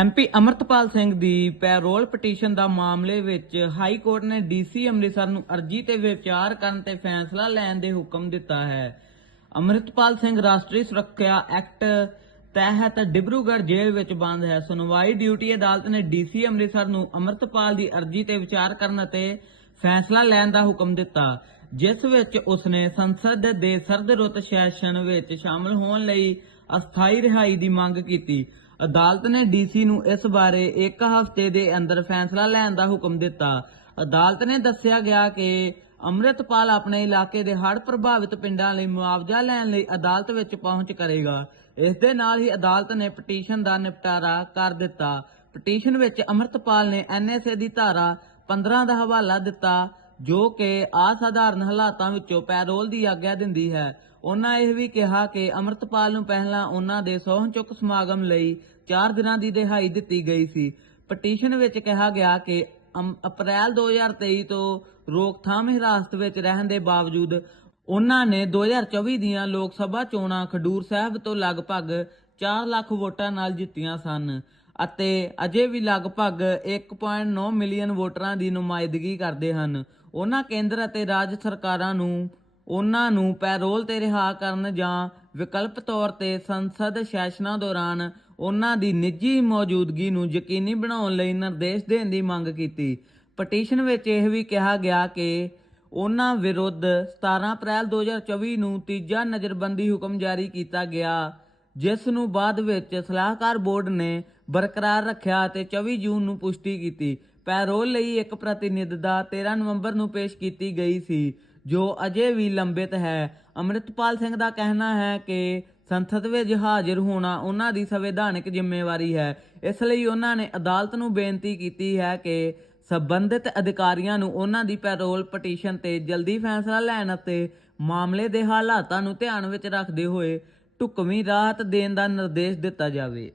MP Amritpal Singh ਦੀ parole petition ਦਾ ਮਾਮਲੇ ਵਿੱਚ ਹਾਈ ਕੋਰਟ ਨੇ ਡੀਸੀ ਅੰਮ੍ਰਿਤਸਰ ਨੂੰ ਅਰਜੀ ਤੇ ਵਿਚਾਰ ਕਰਨ ਤੇ ਫੈਸਲਾ ਲੈਣ ਦੇ ਹੁਕਮ ਦਿੱਤਾ ਹੈ। ਅਮਰਿਤਪਾਲ ਸਿੰਘ ਰਾਸ਼ਟਰੀ ਸੁਰੱਖਿਆ ਐਕਟ ਤਹਿਤ ਡਿਬਰੂਗੜ੍ਹ ਜੇਲ੍ਹ ਵਿੱਚ ਬੰਦ ਹੈ। ਸੁਣਵਾਈ ਡਿਊਟੀ ਅਦਾਲਤ ਨੇ ਡੀਸੀ ਅੰਮ੍ਰਿਤਸਰ ਨੂੰ ਅਮਰਤਪਾਲ ਦੀ ਅਰਜੀ ਤੇ ਵਿਚਾਰ ਕਰਨ ਅਤੇ ਫੈਸਲਾ ਲੈਣ ਦਾ ਹੁਕਮ ਦਿੱਤਾ, ਜਿਸ ਵਿੱਚ ਉਸਨੇ ਸੰਸਦ ਦੇ ਸਰਦ ਰੁੱਤ ਸੈਸ਼ਨ ਵਿੱਚ ਸ਼ਾਮਲ ਹੋਣ ਲਈ ਅਸਥਾਈ ਰਿਹਾਈ ਦੀ ਮੰਗ ਕੀਤੀ। ਅਦਾਲਤ ਨੇ ਡੀਸੀ ਨੂੰ ਇਸ ਬਾਰੇ ਇੱਕ ਹਫ਼ਤੇ ਦੇ ਅੰਦਰ ਫੈਸਲਾ ਲੈਣ ਦਾ ਹੁਕਮ ਦਿੱਤਾ। ਅਦਾਲਤ ਨੇ ਦੱਸਿਆ ਗਿਆ ਕਿ ਅੰਮ੍ਰਿਤਪਾਲ ਆਪਣੇ ਇਲਾਕੇ ਦੇ ਹੜ੍ਹ ਪ੍ਰਭਾਵਿਤ ਪਿੰਡਾਂ ਲਈ ਮੁਆਵਜ਼ਾ ਲੈਣ ਲਈ ਅਦਾਲਤ ਵਿੱਚ ਪਹੁੰਚ ਕਰੇਗਾ। ਇਸ ਦੇ ਨਾਲ ਹੀ ਅਦਾਲਤ ਨੇ ਪਟੀਸ਼ਨ ਦਾ ਨਿਪਟਾਰਾ ਕਰ ਦਿੱਤਾ। ਪਟੀਸ਼ਨ ਵਿੱਚ ਅੰਮ੍ਰਿਤਪਾਲ ਨੇ ਐਨਐਸਏ ਦੀ ਧਾਰਾ 15 ਦਾ ਹਵਾਲਾ ਦਿੱਤਾ। ਜੋ ਕਿ ਅਸਾਧਾਰਨ ਹਾਲਾਤਾਂ ਵਿੱਚੋਂ ਪੈਰੋਲ ਦੀ ਆਗਿਆ ਦਿੰਦੀ ਹੈ। ਉਹਨਾਂ ਇਹ ਵੀ ਕਿਹਾ ਕਿ ਅਮਰਤਪਾਲ ਨੂੰ ਪਹਿਲਾਂ ਉਹਨਾਂ ਦੇ ਸੋਹਣ ਚੁੱਕ ਸਮਾਗਮ ਲਈ 4 ਦਿਨਾਂ ਦੀ ਰਿਹਾਈ ਦਿੱਤੀ ਗਈ ਸੀ। ਪਟੀਸ਼ਨ ਵਿੱਚ ਕਿਹਾ ਗਿਆ ਕਿ ਅਮ- ਅਪ੍ਰੈਲ 2023 ਤੋਂ ਰੋਕਥਾਮ ਹਿਰਾਸਤ ਵਿੱਚ ਰਹਿਣ ਦੇ ਬਾਵਜੂਦ ਉਹਨਾਂ ਨੇ 2024 ਦੀਆਂ ਲੋਕ ਸਭਾ ਚੋਣਾਂ ਖਡੂਰ ਸਾਹਿਬ ਤੋਂ ਲਗਭਗ 4 ਲੱਖ ਵੋਟਾਂ ਨਾਲ ਜਿੱਤੀਆਂ ਸਨ। ਅਤੇ ਅਜੇ ਵੀ ਲਗਭਗ 1.9 ਮਿਲੀਅਨ ਵੋਟਰਾਂ ਦੀ ਨੁਮਾਇੰਦਗੀ ਕਰਦੇ ਹਨ। ਉਹਨਾਂ ਕੇਂਦਰ ਅਤੇ ਰਾਜ ਸਰਕਾਰਾਂ ਨੂੰ, ਉਹਨਾਂ ਨੂੰ ਪੈਰੋਲ ਤੇ ਰਿਹਾ ਕਰਨ ਜਾਂ ਵਿਕਲਪ ਤੌਰ ਤੇ ਸੰਸਦ ਸੈਸ਼ਨਾਂ ਦੌਰਾਨ ਉਹਨਾਂ ਦੀ ਨਿੱਜੀ ਮੌਜੂਦਗੀ ਨੂੰ ਯਕੀਨੀ ਬਣਾਉਣ ਲਈ ਨਿਰਦੇਸ਼ ਦੇਣ ਦੀ ਮੰਗ ਕੀਤੀ। ਪਟੀਸ਼ਨ ਵਿੱਚ ਇਹ ਵੀ ਕਿਹਾ ਗਿਆ ਕਿ ਉਹਨਾਂ ਵਿਰੁੱਧ 17 ਅਪ੍ਰੈਲ 2024 ਨੂੰ ਤੀਜਾ ਨਜ਼ਰਬੰਦੀ ਹੁਕਮ ਜਾਰੀ ਕੀਤਾ ਗਿਆ, ਜਿਸ ਨੂੰ ਬਾਅਦ ਵਿੱਚ ਸਲਾਹਕਾਰ ਬੋਰਡ ਨੇ ਬਰਕਰਾਰ ਰੱਖਿਆ ਅਤੇ 24 ਜੂਨ ਨੂੰ ਪੁਸ਼ਟੀ ਕੀਤੀ। ਪੈਰੋਲ ਲਈ ਇੱਕ ਪ੍ਰਤੀਨਿਧਤਾ 13 ਨਵੰਬਰ ਨੂੰ ਪੇਸ਼ ਕੀਤੀ ਗਈ ਸੀ, ਜੋ ਅਜੇ ਵੀ ਲੰਬਿਤ ਹੈ। ਅੰਮ੍ਰਿਤਪਾਲ ਸਿੰਘ ਦਾ ਕਹਿਣਾ ਹੈ ਕਿ ਸੰਸਦ ਵਿੱਚ ਹਾਜ਼ਰ ਹੋਣਾ ਉਹਨਾਂ ਦੀ ਸੰਵਿਧਾਨਕ ਜ਼ਿੰਮੇਵਾਰੀ ਹੈ। ਇਸ ਲਈ ਉਹਨਾਂ ਨੇ ਅਦਾਲਤ ਨੂੰ ਬੇਨਤੀ ਕੀਤੀ ਹੈ ਕਿ ਸੰਬੰਧਿਤ ਅਧਿਕਾਰੀਆਂ ਨੂੰ ਉਹਨਾਂ ਦੀ ਪੈਰੋਲ ਪਟੀਸ਼ਨ ਤੇ ਜਲਦੀ ਫੈਸਲਾ ਲੈਣ ਅਤੇ ਮਾਮਲੇ ਦੇ ਹਾਲਾਤਾਂ ਨੂੰ ਧਿਆਨ ਵਿੱਚ ਰੱਖਦੇ ਹੋਏ ਢੁਕਵੀਂ ਰਾਹਤ ਦੇਣ ਦਾ ਨਿਰਦੇਸ਼ ਦਿੱਤਾ ਜਾਵੇ।